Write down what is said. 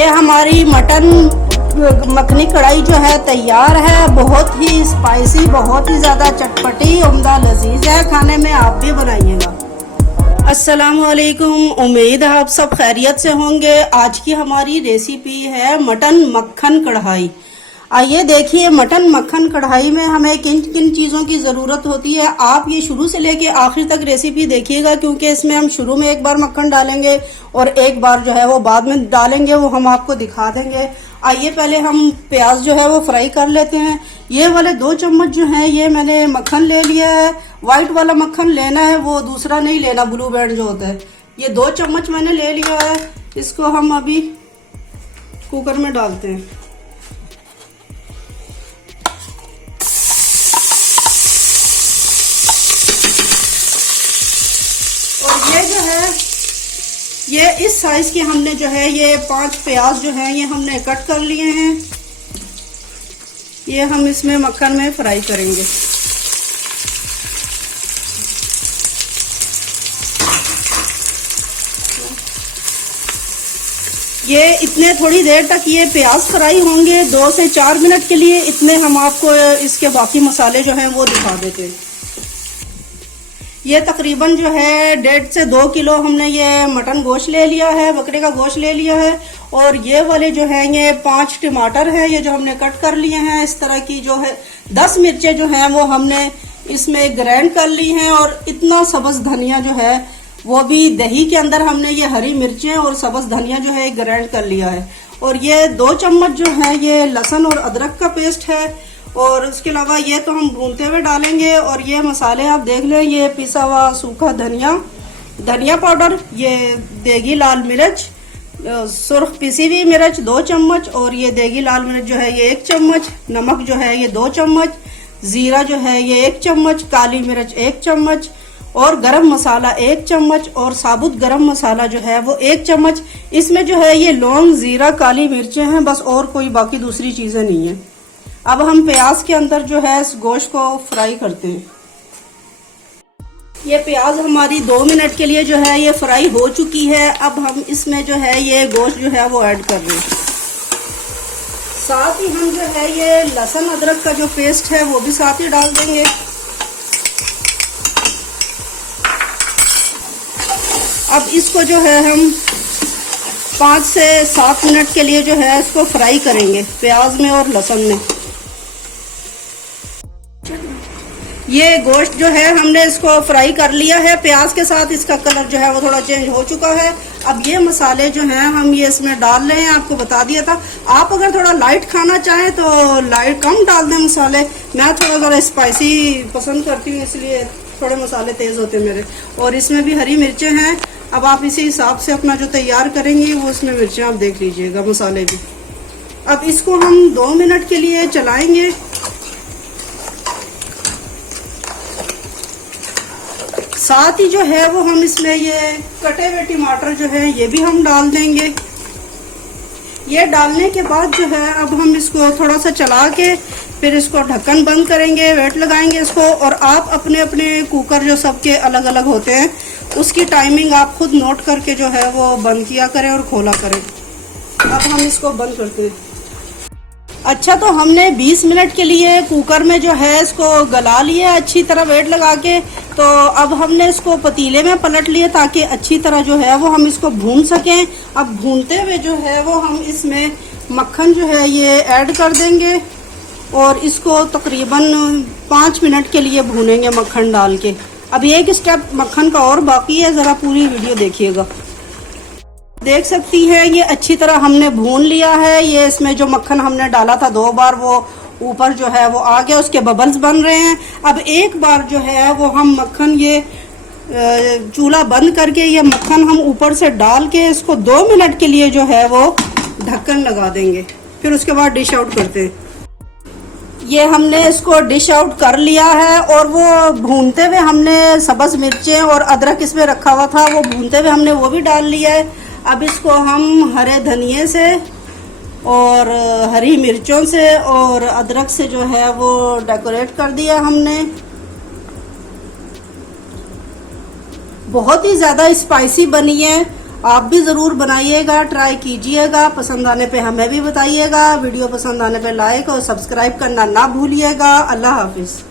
ये हमारी मटन मखनी कढ़ाई जो है तैयार है। बहुत ही स्पाइसी, बहुत ही ज़्यादा चटपटी, उम्दा लजीज है। खाने में आप भी बनाइएगा। अस्सलाम वालेकुम, उम्मीद है आप सब खैरियत से होंगे। आज की हमारी रेसिपी है मटन मक्खन कढ़ाई। आइए देखिए मटन मक्खन कढ़ाई में हमें किन किन चीज़ों की ज़रूरत होती है। आप ये शुरू से लेके आखिर तक रेसिपी देखिएगा, क्योंकि इसमें हम शुरू में एक बार मक्खन डालेंगे और एक बार जो है वो बाद में डालेंगे, वो हम आपको दिखा देंगे। आइए पहले हम प्याज जो है वो फ्राई कर लेते हैं। ये वाले 2 चम्मच जो है ये मैंने मक्खन ले लिया है। वाइट वाला मक्खन लेना है, वो दूसरा नहीं लेना, ब्लू बैंड जो होता है। ये 2 चम्मच मैंने ले लिया है। इसको हम अभी कुकर में डालते हैं। और ये जो है ये इस साइज के हमने जो है ये 5 प्याज जो है ये हमने कट कर लिए हैं। ये हम इसमें मक्खन में फ्राई करेंगे। ये इतने थोड़ी देर तक ये प्याज फ्राई होंगे, 2 से 4 मिनट के लिए। इतने हम आपको इसके बाकी मसाले जो हैं वो दिखा देते हैं। ये तकरीबन जो है 1.5 से 2 किलो हमने ये मटन गोश्त ले लिया है, बकरे का गोश्त ले लिया है। और ये वाले जो हैं ये 5 टमाटर हैं, ये जो हमने कट कर लिए हैं। इस तरह की जो है 10 मिर्चें जो हैं वो हमने इसमें ग्राइंड कर ली हैं। और इतना सब्ज़ धनिया जो है वो भी दही के अंदर हमने ये हरी मिर्चें और सब्ज़ धनिया जो है ग्राइंड कर लिया है। और ये 2 चम्मच जो है ये लहसुन और अदरक का पेस्ट है। और उसके अलावा ये तो हम भूनते हुए डालेंगे। और ये मसाले आप देख लें, ये पिसा हुआ सूखा धनिया, धनिया पाउडर, ये देगी लाल मिर्च, सुर्ख पिसी हुई मिर्च 2 चम्मच, और ये देगी लाल मिर्च जो है ये 1 चम्मच, नमक जो है ये 2 चम्मच, जीरा जो है ये 1 चम्मच, काली मिर्च 1 चम्मच, और गरम मसाला 1 चम्मच, और साबुत गरम मसाला जो है वो 1 चम्मच। इसमें जो है ये लौंग, जीरा, काली मिर्चें हैं बस, और कोई बाकी दूसरी चीज़ें नहीं है। अब हम प्याज के अंदर जो है इस गोश्त को फ्राई करते हैं। ये प्याज हमारी 2 मिनट के लिए जो है ये फ्राई हो चुकी है। अब हम इसमें जो है ये गोश्त जो है वो ऐड कर रहे हैं। साथ ही हम जो है ये लहसुन अदरक का जो पेस्ट है वो भी साथ ही डाल देंगे। अब इसको जो है हम 5 से 7 मिनट के लिए जो है इसको फ्राई करेंगे प्याज में और लहसुन में। ये गोश्त जो है हमने इसको फ्राई कर लिया है प्याज के साथ। इसका कलर जो है वो थोड़ा चेंज हो चुका है। अब ये मसाले जो हैं हम ये इसमें डाल रहे हैं। आपको बता दिया था, आप अगर थोड़ा लाइट खाना चाहें तो लाइट कम डाल दें मसाले। मैं थोड़ा ज़रा स्पाइसी पसंद करती हूँ, इसलिए थोड़े मसाले तेज़ होते हैं मेरे। और इसमें भी हरी मिर्चें हैं। अब आप इसी हिसाब से अपना जो तैयार करेंगे वो उसमें मिर्चें आप देख लीजिएगा, मसाले भी। अब इसको हम 2 मिनट के लिए चलाएंगे। साथ ही जो है वो हम इसमें ये कटे हुए टमाटर जो है ये भी हम डाल देंगे। ये डालने के बाद जो है अब हम इसको थोड़ा सा चला के फिर इसको ढक्कन बंद करेंगे, वेट लगाएंगे इसको। और आप अपने अपने कुकर जो सबके अलग अलग होते हैं उसकी टाइमिंग आप खुद नोट करके जो है वो बंद किया करें और खोला करें। अब हम इसको बंद करते हैं। अच्छा, तो हमने 20 मिनट के लिए कुकर में जो है इसको गला लिया अच्छी तरह वेट लगा के। तो अब हमने इसको पतीले में पलट लिए ताकि अच्छी तरह जो है वो हम इसको भून सकें। अब भूनते हुए जो है वो हम इसमें मक्खन जो है ये ऐड कर देंगे और इसको तकरीबन 5 मिनट के लिए भूनेंगे मक्खन डाल के। अब एक स्टेप मक्खन का और बाकी है, ज़रा पूरी वीडियो देखिएगा। देख सकती हैं ये अच्छी तरह हमने भून लिया है। ये इसमें जो मक्खन हमने डाला था 2 बार वो ऊपर जो है वो आ गया, उसके बबल्स बन रहे हैं। अब एक बार जो है वो हम मक्खन ये चूल्हा बंद करके ये मक्खन हम ऊपर से डाल के इसको 2 मिनट के लिए जो है वो ढक्कन लगा देंगे। फिर उसके बाद डिश आउट करते हैं। ये हमने इसको डिश आउट कर लिया है। और वो भूनते हुए हमने सब्ज़ मिर्चें और अदरक इसमें रखा हुआ था, वो भूनते हुए हमने वो भी डाल लिया है। अब इसको हम हरे धनिए से और हरी मिर्चों से और अदरक से जो है वो डेकोरेट कर दिया हमने। बहुत ही ज़्यादा स्पाइसी बनी है। आप भी ज़रूर बनाइएगा, ट्राई कीजिएगा। पसंद आने पे हमें भी बताइएगा। वीडियो पसंद आने पे लाइक और सब्सक्राइब करना ना भूलिएगा। अल्लाह हाफिज़।